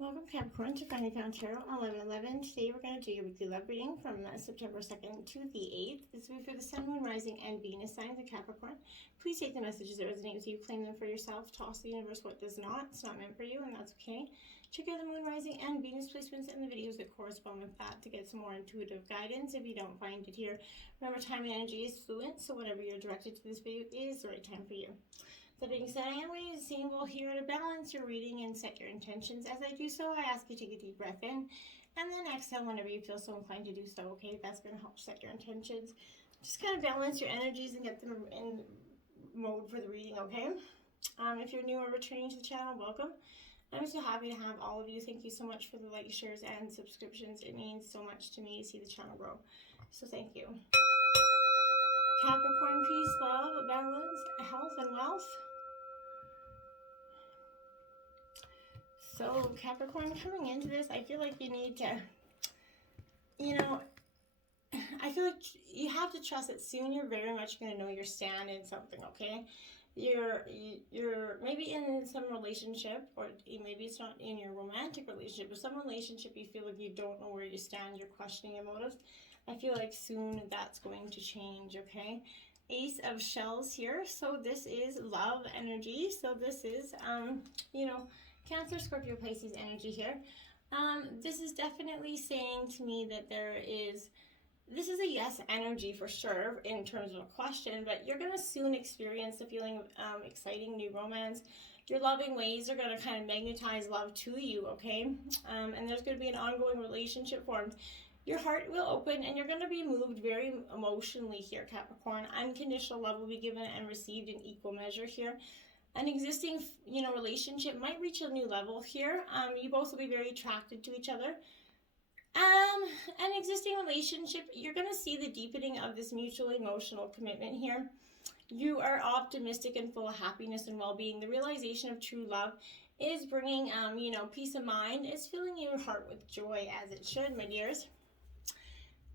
Welcome Capricorn to Finally Found Tarot 11/11. Today we're going to do your weekly love reading from September 2nd to the 8th. This will be for the Sun, Moon, Rising, and Venus signs of Capricorn. Please take the messages that resonate with you, claim them for yourself, toss the universe what does not. It's not meant for you, and that's okay. Check out the Moon, Rising, and Venus placements in the videos that correspond with that to get some more intuitive guidance. If you don't find it here, remember time and energy is fluent, so whatever you're directed to this video is the right time for you. That being said, I am going to symbol here to balance your reading and set your intentions. As I do so, I ask you to take a deep breath in and then exhale whenever you feel so inclined to do so, okay? That's going to help set your intentions. Just kind of balance your energies and get them in mode for the reading, okay? If you're new or returning to the channel, welcome. I'm so happy to have all of you. Thank you so much for the likes, shares, and subscriptions. It means so much to me to see the channel grow. So thank you. Capricorn, peace, love, balance, health, and wealth. So Capricorn, coming into this, I feel like you need to, I feel like you have to trust that soon you're very much going to know your stand in something, okay? You're maybe in some relationship, or maybe it's not in your romantic relationship, but some relationship you feel like you don't know where you stand, you're questioning your motives. I feel like soon that's going to change, okay? Ace of Shells here, so this is love energy, so this is, Cancer, Scorpio, Pisces energy here. This is definitely saying to me that this is a yes energy for sure in terms of a question, but you're going to soon experience the feeling of exciting new romance. Your loving ways are going to kind of magnetize love to you, okay? And there's going to be an ongoing relationship formed. Your heart will open and you're going to be moved very emotionally here, Capricorn. Unconditional love will be given and received in equal measure here. An existing, relationship might reach a new level here. You both will be very attracted to each other. An existing relationship, you're going to see the deepening of this mutual emotional commitment here. You are optimistic and full of happiness and well-being. The realization of true love is bringing, peace of mind. It's filling your heart with joy, as it should, my dears.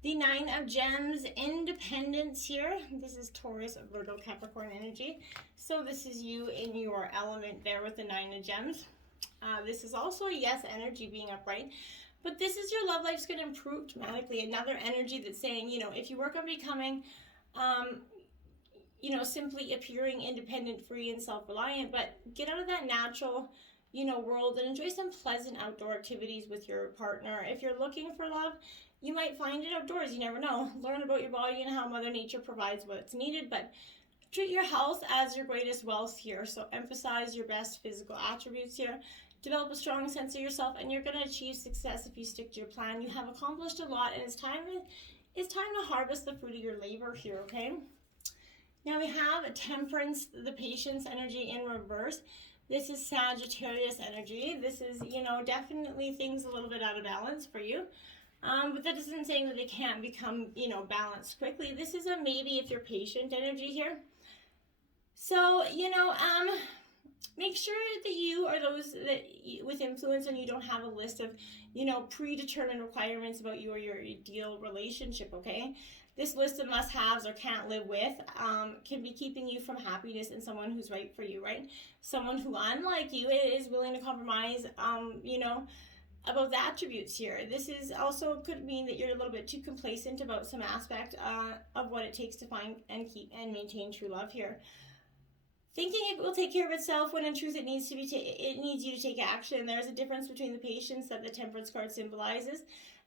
The Nine of Gems, independence here. This is Taurus, Virgo, Capricorn energy. So this is you in your element there with the Nine of Gems. This is also a yes energy being upright. But this is your love life's going to improve dramatically. Another energy that's saying, if you work on becoming, simply appearing independent, free, and self-reliant, but get out of that natural, world and enjoy some pleasant outdoor activities with your partner. If you're looking for love, you might find it outdoors. You never know. Learn about your body and how Mother Nature provides what's needed, but treat your health as your greatest wealth here. So emphasize your best physical attributes here. Develop a strong sense of yourself, and you're going to achieve success if you stick to your plan. You have accomplished a lot, and it's time to harvest the fruit of your labor here, okay? Now we have Temperance, the patience energy in reverse. This is Sagittarius energy. This is, definitely things a little bit out of balance for you. But that isn't saying that they can't become, balanced quickly. This is a maybe if you're patient energy here. So, make sure that you are those that with influence and you don't have a list of, predetermined requirements about you or your ideal relationship, okay? This list of must-haves or can't live with can be keeping you from happiness in someone who's right for you, right? Someone who, unlike you, is willing to compromise, about the attributes here. This is also could mean that you're a little bit too complacent about some aspect of what it takes to find and keep and maintain true love here. Thinking it will take care of itself when in truth it needs you to take action. There's a difference between the patience that the Temperance card symbolizes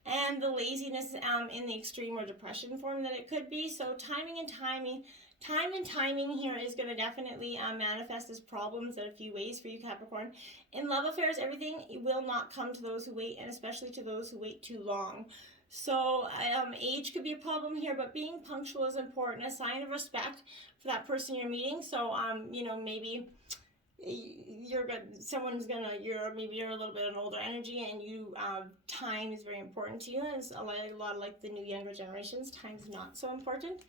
and the laziness in the extreme or depression form that it could be. So time and timing here is going to definitely manifest as problems in a few ways for you, Capricorn. In love affairs, everything will not come to those who wait, and especially to those who wait too long. So age could be a problem here, but being punctual is important, a sign of respect for that person you're meeting. So, maybe you're a little bit of an older energy, and you time is very important to you. And it's a lot like the new younger generations, time's not so important.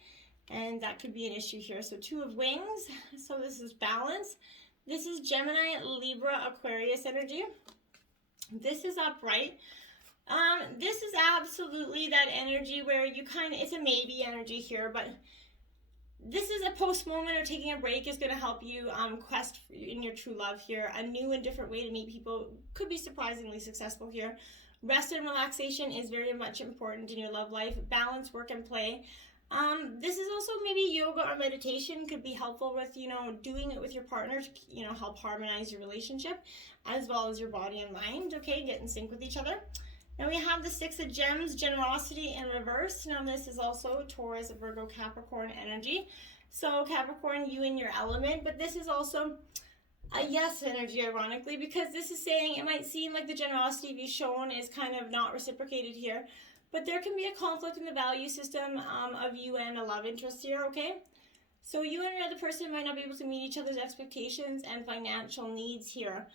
And that could be an issue here. So Two of Wings. So this is balance. This is Gemini, Libra, Aquarius energy. This is upright. This is absolutely that energy where you it's a maybe energy here, but This is a post moment, or taking a break is going to help you quest in your true love here. A new and different way to meet people could be surprisingly successful here. Rest and relaxation is very much important in your love life. Balance, work, and play. This is also maybe yoga or meditation could be helpful with, doing it with your partner to, help harmonize your relationship as well as your body and mind, okay? Get in sync with each other. Now we have the Six of Gems, generosity in reverse. Now this is also Taurus, Virgo, Capricorn energy. So Capricorn, you in your element, but this is also a yes energy, ironically, because this is saying it might seem like the generosity you've shown is kind of not reciprocated here, but there can be a conflict in the value system of you and a love interest here, okay? So you and another person might not be able to meet each other's expectations and financial needs here.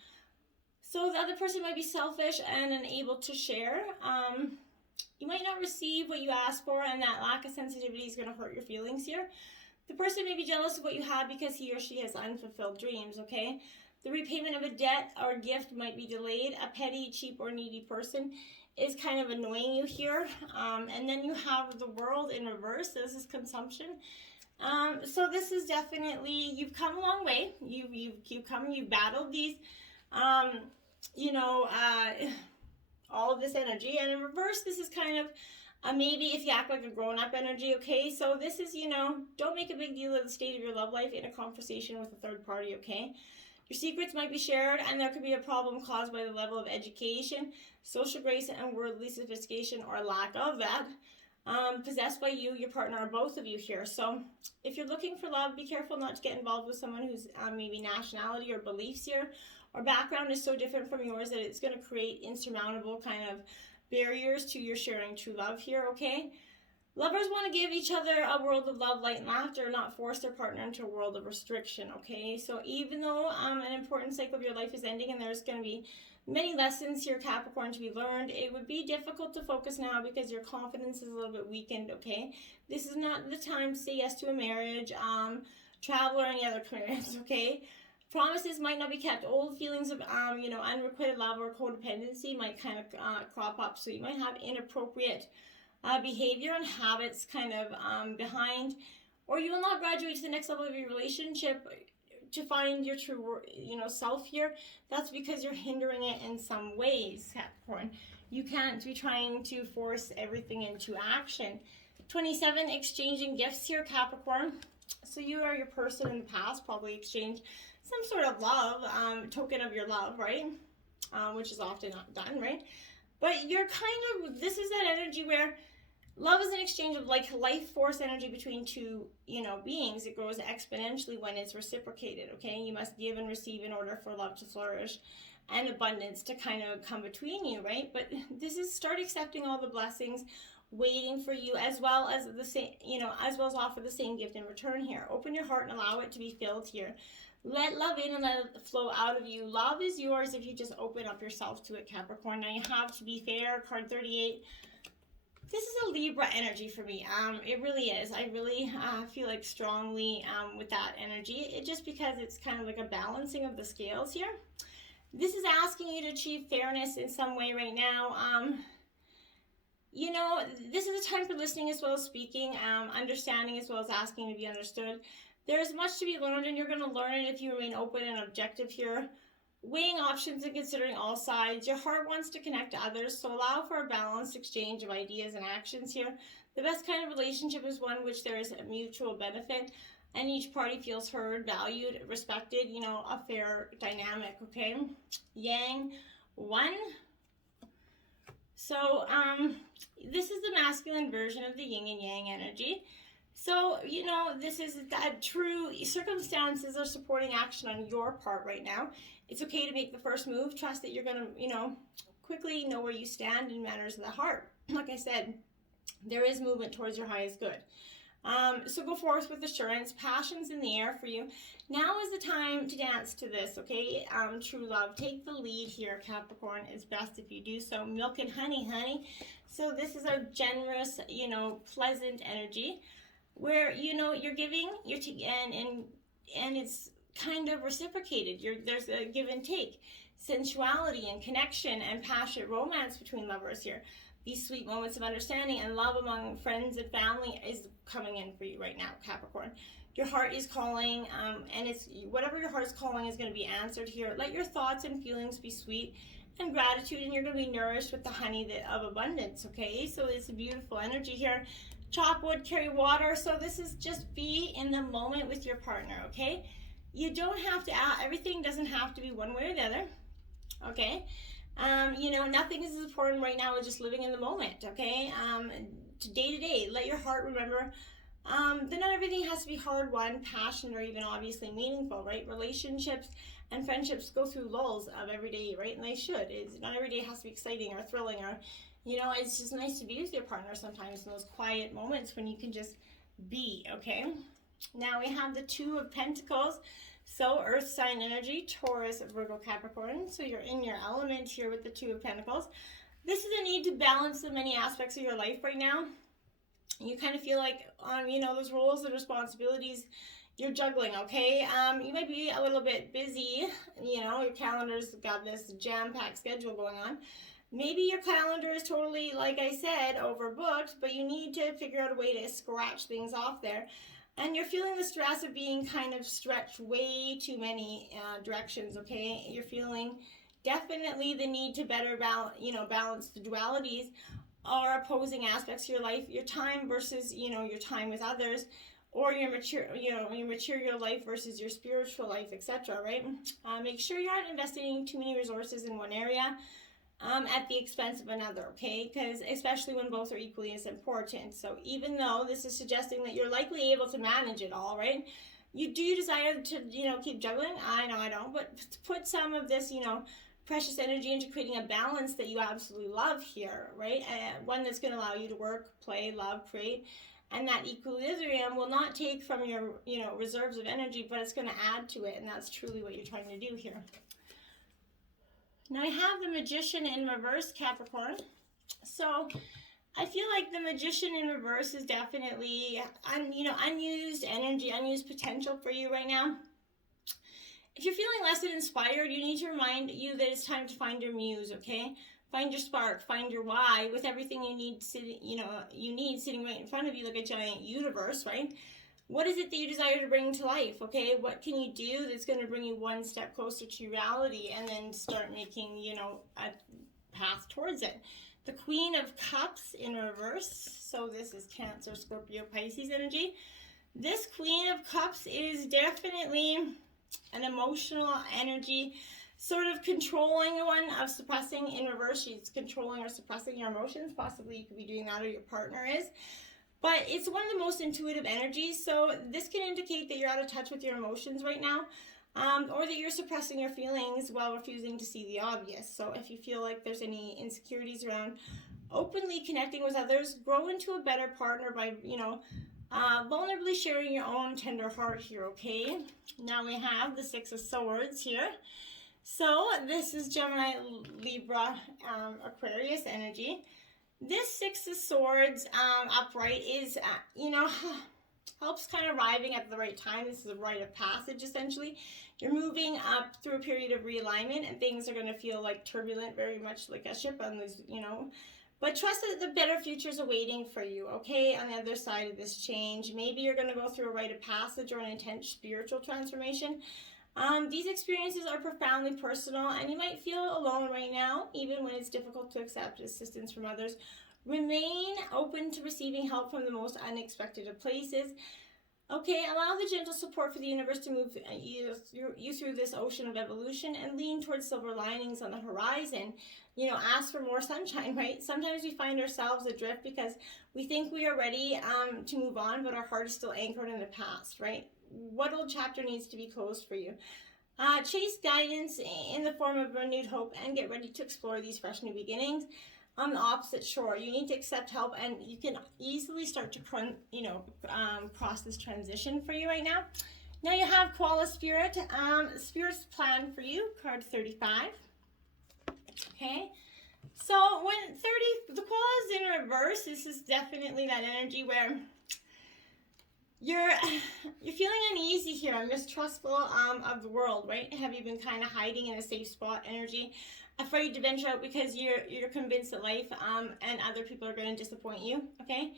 So the other person might be selfish and unable to share. You might not receive what you asked for, and that lack of sensitivity is going to hurt your feelings here. The person may be jealous of what you have because he or she has unfulfilled dreams, okay? The repayment of a debt or gift might be delayed. A petty, cheap, or needy person is kind of annoying you here. And then you have the World in reverse. This is consumption. So this is definitely, you've come a long way. You've battled these, all of this energy. And in reverse, this is kind of maybe if you act like a grown-up energy, okay? So this is, don't make a big deal of the state of your love life in a conversation with a third party, okay? Your secrets might be shared, and there could be a problem caused by the level of education, social grace, and worldly sophistication, or lack of that, possessed by you, your partner, or both of you here. So if you're looking for love, be careful not to get involved with someone whose maybe nationality or beliefs here or background is so different from yours that it's going to create insurmountable kind of barriers to your sharing true love here, okay? Lovers want to give each other a world of love, light, and laughter, not force their partner into a world of restriction, okay? So even though an important cycle of your life is ending and there's going to be many lessons here, Capricorn, to be learned, it would be difficult to focus now because your confidence is a little bit weakened, okay? This is not the time to say yes to a marriage, travel, or any other commitments, okay? Promises might not be kept. Old feelings of, unrequited love or codependency might kind of crop up. So you might have inappropriate behavior and habits kind of behind, or you will not graduate to the next level of your relationship to find your true, self here. That's because you're hindering it in some ways, Capricorn. You can't be trying to force everything into action. 27, exchanging gifts here, Capricorn. So you or your person in the past probably exchanged some sort of love, token of your love, right? Which is often not done, right? But you're this is that energy where love is an exchange of like life force energy between two, beings. It grows exponentially when it's reciprocated, okay? You must give and receive in order for love to flourish and abundance to kind of come between you, right? But this is start accepting all the blessings waiting for you, as well as the same, as well as offer the same gift in return here. Open your heart and allow it to be filled here. Let love in and let it flow out of you. Love is yours if you just open up yourself to it, Capricorn. Now you have to be fair, card 38. This is a Libra energy for me. It really is. I really feel like strongly with that energy. It just because it's kind of like a balancing of the scales here. This is asking you to achieve fairness in some way right now. This is a time for listening as well as speaking, understanding as well as asking to be understood. There's much to be learned, and you're going to learn it if you remain open and objective here. Weighing options and considering all sides. Your heart wants to connect to others, so allow for a balanced exchange of ideas and actions here. The best kind of relationship is one in which there is a mutual benefit, and each party feels heard, valued, respected, a fair dynamic, okay? Yang, 1. So, this is the masculine version of the yin and yang energy. So, this is that true circumstances are supporting action on your part right now. It's okay to make the first move. Trust that you're going to, quickly know where you stand in matters of the heart. Like I said, there is movement towards your highest good. So go forth with assurance. Passion's in the air for you. Now is the time to dance to this, okay? True love. Take the lead here, Capricorn. It's best if you do so. Milk and honey. So this is a generous, pleasant energy where, you're giving, and it's kind of reciprocated. There's a give and take. Sensuality and connection and passionate romance between lovers here. these sweet moments of understanding and love among friends and family is coming in for you right now, Capricorn. Your heart is calling, and it's whatever your heart is calling is going to be answered here. Let your thoughts and feelings be sweet and gratitude, and you're going to be nourished with the honey of abundance, okay? So it's a beautiful energy here. Chop wood, carry water. So this is just be in the moment with your partner, okay? You don't have to, everything doesn't have to be one way or the other, okay? You know, nothing is as important right now as just living in the moment, okay? Day to day, let your heart remember that not everything has to be hard won, passionate, or even obviously meaningful, right? Relationships and friendships go through lulls of every day, right? And they should. It's not every day has to be exciting or thrilling, or, you know, it's just nice to be with your partner sometimes in those quiet moments when you can just be, okay? Now we have the Two of Pentacles. So earth sign energy, Taurus, Virgo, Capricorn. So you're in your element here with the Two of Pentacles. This is a need to balance the many aspects of your life right now. You kind of feel like, you know, those roles and responsibilities you're juggling, okay? You might be a little bit busy, you know, your calendar's got this jam-packed schedule going on. Maybe your calendar is totally, like I said, overbooked, but you need to figure out a way to scratch things off there. And you're feeling the stress of being kind of stretched way too many directions, okay? You're feeling definitely the need to better balance the dualities or opposing aspects of your life, your time versus, you know, your time with others, or your material life versus your spiritual life, etc., right? Make sure you're not investing too many resources in one area at the expense of another, okay? Because especially when both are equally as important. So even though this is suggesting that you're likely able to manage it all, right? You do desire to, you know, keep juggling. I know I don't, but put some of this, you know, precious energy into creating a balance that you absolutely love here, right? One that's going to allow you to work, play, love, create, and that equilibrium will not take from your, you know, reserves of energy, but it's going to add to it, and that's truly what you're trying to do here. Now I have the Magician in reverse, Capricorn. So I feel like the Magician in reverse is definitely, unused energy, unused potential for you right now. If you're feeling less than inspired, you need to remind you that it's time to find your muse, okay? Find your spark, find your why, with everything you need sitting right in front of you like a giant universe, right? What is it that you desire to bring to life, okay? What can you do that's going to bring you one step closer to reality and then start making, you know, a path towards it? The Queen of Cups in reverse. So this is Cancer, Scorpio, Pisces energy. This Queen of Cups is definitely an emotional energy, sort of controlling one, of suppressing in reverse. She's controlling or suppressing your emotions. Possibly you could be doing that, or your partner is. But it's one of the most intuitive energies, so this can indicate that you're out of touch with your emotions right now, or that you're suppressing your feelings while refusing to see the obvious. So if you feel like there's any insecurities around openly connecting with others, grow into a better partner by, you know, vulnerably sharing your own tender heart here, okay? Now we have the Six of Swords here. So this is Gemini, Libra, Aquarius energy. This Six of Swords upright is, helps kind of arriving at the right time. This is a rite of passage, essentially. You're moving up through a period of realignment, and things are going to feel like turbulent, very much like a ship on these, you know. But trust that the better future is awaiting for you, okay, on the other side of this change. Maybe you're going to go through a rite of passage or an intense spiritual transformation. These experiences are profoundly personal, and you might feel alone right now, even when it's difficult to accept assistance from others. Remain open to receiving help from the most unexpected of places. Okay, allow the gentle support for the universe to move you through this ocean of evolution, and lean towards silver linings on the horizon. You know, ask for more sunshine, right? Sometimes we find ourselves adrift because we think we are ready to move on, but our heart is still anchored in the past, right? What old chapter needs to be closed for you? Chase guidance in the form of renewed hope, and get ready to explore these fresh new beginnings on the opposite shore. You need to accept help, and you can easily start to cross this transition for you right now. Now you have Koala Spirit. Spirit's plan for you, card 35. Okay, so when the koala is in reverse, this is definitely that energy where you're feeling uneasy here, mistrustful of the world, right? Have you been kind of hiding in a safe spot energy? afraid to venture out because you're convinced that life and other people are going to disappoint you, okay?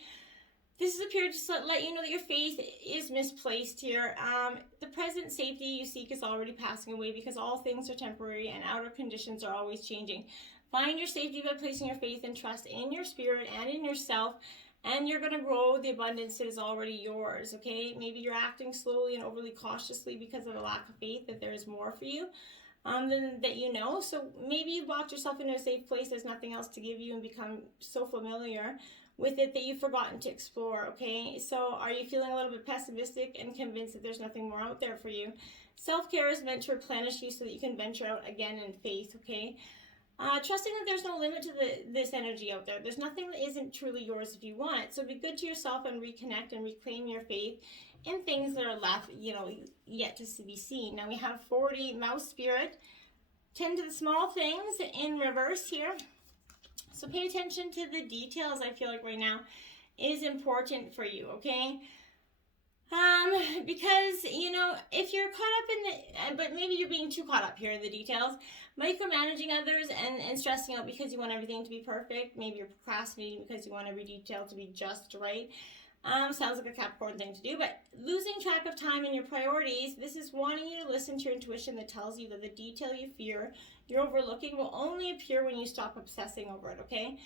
This is a period to let you know that your faith is misplaced here. The present safety you seek is already passing away because all things are temporary and outer conditions are always changing. Find your safety by placing your faith and trust in your spirit and in yourself, and you're going to grow the abundance that is already yours, okay? Maybe you're acting slowly and overly cautiously because of a lack of faith that there is more for you than that you know. So maybe you've locked yourself into a safe place, there's nothing else to give you, and become so familiar with it that you've forgotten to explore, okay? So are you feeling a little bit pessimistic and convinced that there's nothing more out there for you? Self-care is meant to replenish you so that you can venture out again in faith, okay? Trusting that there's no limit to this energy out there. There's nothing that isn't truly yours if you want it. So be good to yourself and reconnect and reclaim your faith in things that are left, yet to be seen. Now we have 40 Mouse Spirit. Tend to the small things in reverse here. So pay attention to the details. I feel like right now is important for you, okay? Because, if you're caught up in but maybe you're being too caught up here in the details, micromanaging others and stressing out because you want everything to be perfect. Maybe you're procrastinating because you want every detail to be just right. Sounds like a Capricorn thing to do, but losing track of time and your priorities, this is wanting you to listen to your intuition that tells you that the detail you fear you're overlooking will only appear when you stop obsessing over it, okay?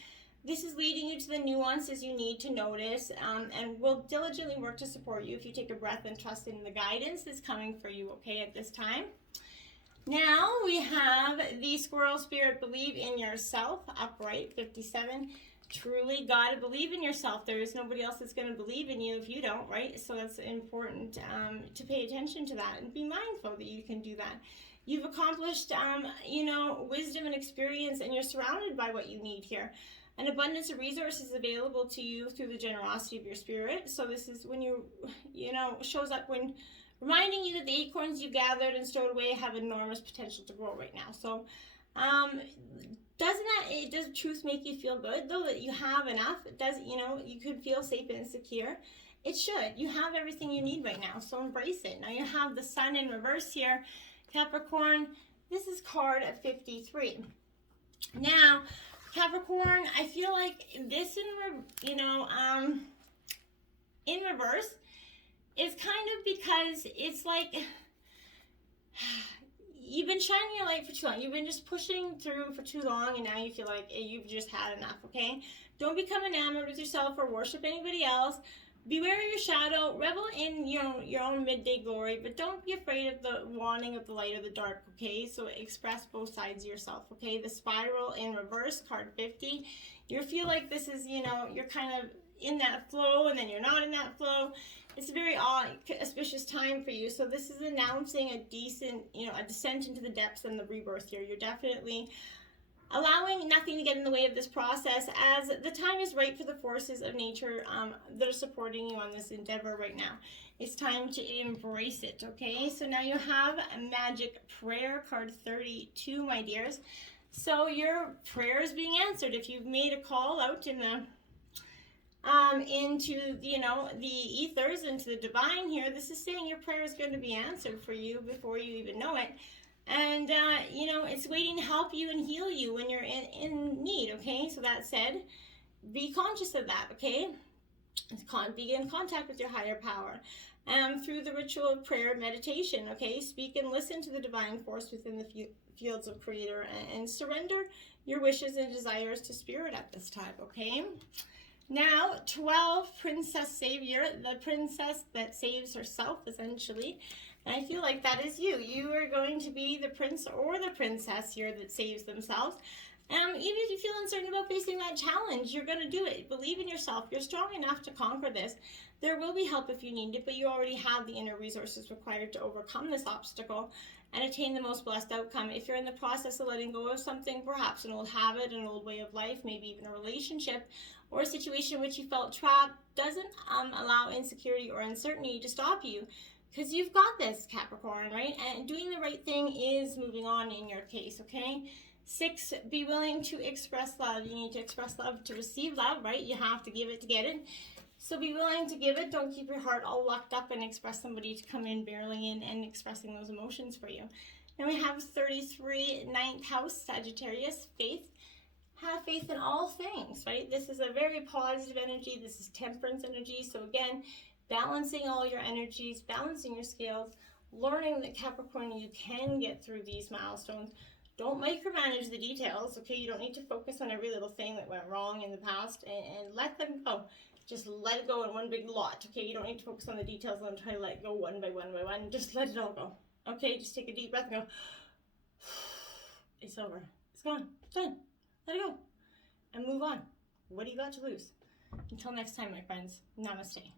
This is leading you to the nuances you need to notice, and will diligently work to support you if you take a breath and trust in the guidance that's coming for you, okay, at this time. Now we have the Squirrel Spirit, believe in yourself, upright, 57. Truly got to believe in yourself. There is nobody else that's going to believe in you if you don't, right? So that's important to pay attention to that and be mindful that you can do that. You've accomplished, wisdom and experience, and you're surrounded by what you need here. An abundance of resources available to you through the generosity of your spirit. So this is when shows up when reminding you that the acorns you gathered and stowed away have enormous potential to grow right now. So does truth make you feel good though that you have enough? It does, you could feel safe and secure. It should. You have everything you need right now, so embrace it. Now you have the Sun in reverse here, Capricorn. This is card 53. Now, Capricorn, I feel like this in reverse is kind of because it's like you've been shining your light for too long. You've been just pushing through for too long, and now you feel like you've just had enough, okay? Don't become enamored with yourself or worship anybody else. Beware of your shadow. Revel in your own midday glory, but don't be afraid of the wanting of the light or the dark, okay? So express both sides of yourself, okay? The Spiral in reverse, card 50. You feel like this is, you're kind of in that flow, and then you're not in that flow. It's a very auspicious time for you. So this is announcing a decent, a descent into the depths and the rebirth here. You're definitely allowing nothing to get in the way of this process, as the time is right for the forces of nature that are supporting you on this endeavor right now. It's time to embrace it, okay? So now you have a Magic Prayer, card 32, my dears. So your prayer is being answered. If you've made a call out in the into the ethers, into the divine here, this is saying your prayer is going to be answered for you before you even know it. And it's waiting to help you and heal you when you're in need, okay? So that said, be conscious of that, okay? Be in contact with your higher power through the ritual of prayer meditation, okay? Speak and listen to the divine force within the fields of Creator, and surrender your wishes and desires to Spirit at this time, okay? Now, 12, Princess Savior, the princess that saves herself, essentially. And I feel like that is you. You are going to be the prince or the princess here that saves themselves. Even if you feel uncertain about facing that challenge, you're going to do it. Believe in yourself. You're strong enough to conquer this. There will be help if you need it, but you already have the inner resources required to overcome this obstacle and attain the most blessed outcome. If you're in the process of letting go of something, perhaps an old habit, an old way of life, maybe even a relationship, or a situation in which you felt trapped, doesn't allow insecurity or uncertainty to stop you, because you've got this, Capricorn, right? And doing the right thing is moving on in your case, okay? 6, be willing to express love. You need to express love to receive love, right? You have to give it to get it. So be willing to give it. Don't keep your heart all locked up and express somebody to come in barreling in and expressing those emotions for you. And we have 33, 9th house, Sagittarius, faith. Have faith in all things, right? This is a very positive energy. This is temperance energy. So again, balancing all your energies, balancing your scales, learning that Capricorn, you can get through these milestones. Don't micromanage the details, okay? You don't need to focus on every little thing that went wrong in the past, and let them go. Just let it go in one big lot, okay? You don't need to focus on the details and try to let go one by one by one. Just let it all go, okay? Just take a deep breath and go, it's over. It's gone. It's done. Let it go. And move on. What do you got to lose? Until next time, my friends. Namaste.